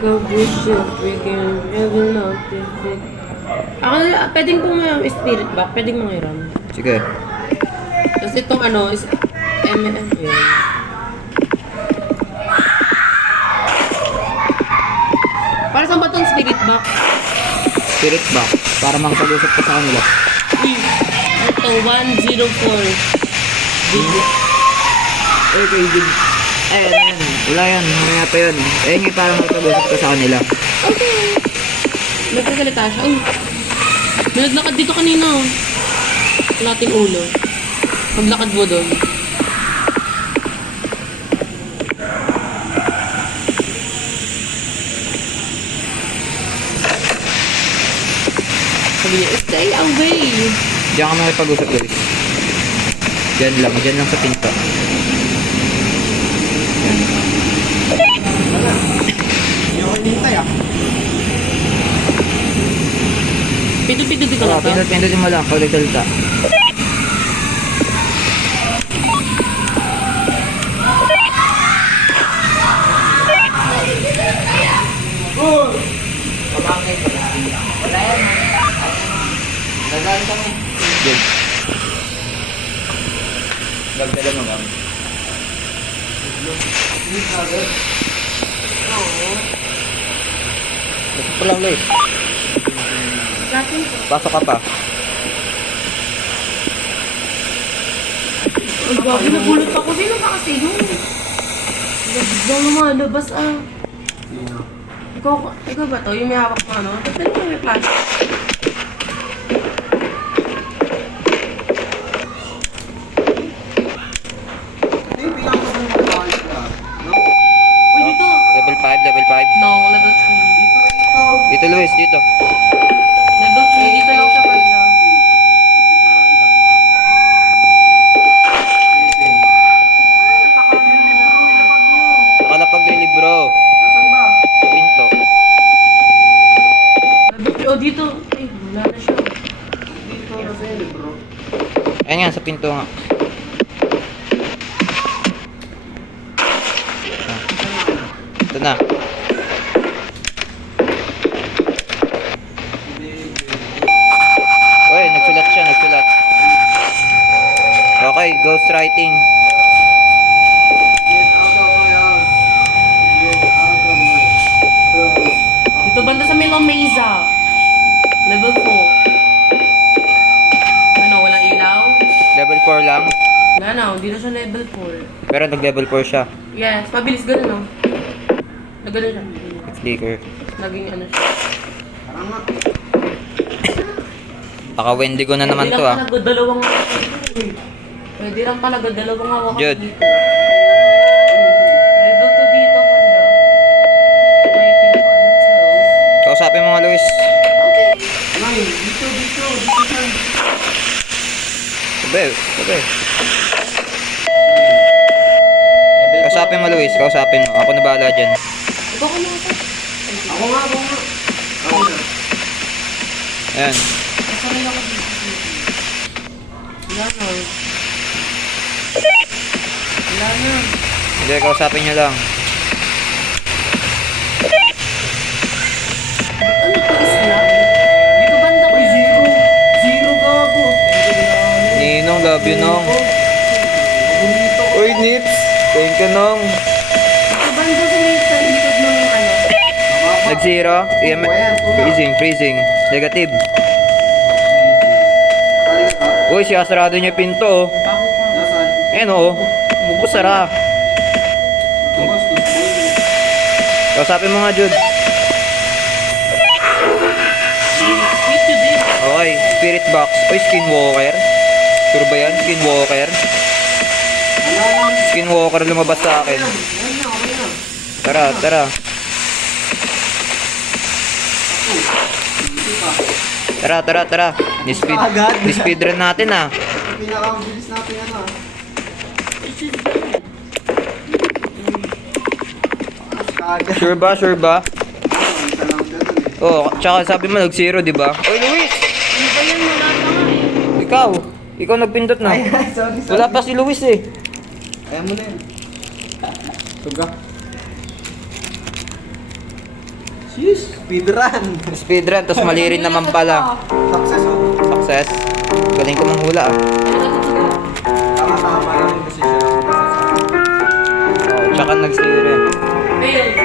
Ako na, pwedeng po may spirit box, pwedeng mangiram. Sige. Tapos itong ano, is MMM yun. Para saan ba itong spirit box? Spirit box. Para makapag-usap ka sa kanila. Ito, 104. Eh, kay Jid. Ayan. Wala yan. Mamaya pa yun. Eh, nga para makapag-usap ka sa kanila. Okay. Nagkagalita siya. Uy. May naglakad dito kanina. Oh. Wala ating ulo. Paglakad mo doon. Sabi niya, stay away. Diyan ka makipag-usap guys. Diyan lang sa pinto. Hindi ako hinihintay ah. Pito-pito di ka lang. Pindot mo lang pag nagsalita. Diyan. Gagdala mo lang. Pasok pa lang, Lois. Pasok ka pa. Ang bago na bulot ako. Sino ka kasi yun? Biglang lumalabas ah. Ikaw ba to? Yung may hawak mo ano? Ba't ganun may plastic? Hindi, pinakasan mo na ayos na. No? Uy, dito! Level 5, level 5. No, level 3. Dito. Dito, Luis, dito. Level 3, dito lang siya pala. Ay, napakabili na. Ilapag nyo. Nakalapag na yung libro. Nasaan ba? Sa pinto. Level 3, oh dito. Ay, wala na siya. Dito kasi libro. Ayan nga, sa pinto nga. Ito na. Uy, nagsulat siya, nagsulat. Okay, ghostwriting. Get out of my house. Get out of my house. Dito banda sa Milo Mesa. Level 4. Ano, walang ilaw? Level 4 lang. Wala na, hindi na siya level 4. Pero nag-level 4 siya. Yes, mabilis ganun, no? Nagano siya. Flicker. Naging ano siya. Parang nga. Baka Wendigo na naman to ah. Pwede lang pala dalawang hawak Jude. dito. Level 2 dito pala. Waiting for ano cells. Kausapin mo nga, Luis. Okay. Nine. Dito siya. Sabi. Kausapin mo, Luis. Kausapin mo. Ako na bahala dyan. Ikaw ka na ito. Ako nga. Ako na. Ayan. Nasanay ako dito. Wala na. Wala na. Hindi, kausapin nyo lang. Ano to isla? Dito banda ko yan. Zero gago. Ninong, love you, Nong. Bonito. Uy, Nips. Thank you, Nong. Dito banda sa may sa likod ng ano. Nag-zero. Freezing. Negative. Uy, siyasarado niya yung pinto, oh. Bago pa. Nasaan? Ayan, oh. Busara. Tumastos. Kausapin mo nga, Jude. Wait to din. Okay, spirit box. Uy, skinwalker. Sure ba yan? Skinwalker? Skinwalker lumabas sa akin. Tara. Tara. Ni-speedrun natin ah. Pinakamabilis natin ano ah. Agad. Sure ba? Isa lang ganun eh. Oh, tsaka sabi mo nag-zero, di ba? Oy, Luis! Ano ba yan? Wala pa nga eh. Ikaw nagpindot na. Ay, sorry. Wala pa si Luis eh. Ayaw mo na yun. Tuga. Sheesh, speedrun. Speedrun, tapos mali rin naman pala. Success oh. Success. Galing ko manghula ah. Tama-tama lang yung decision. Tsaka nag-steer yan. Failed.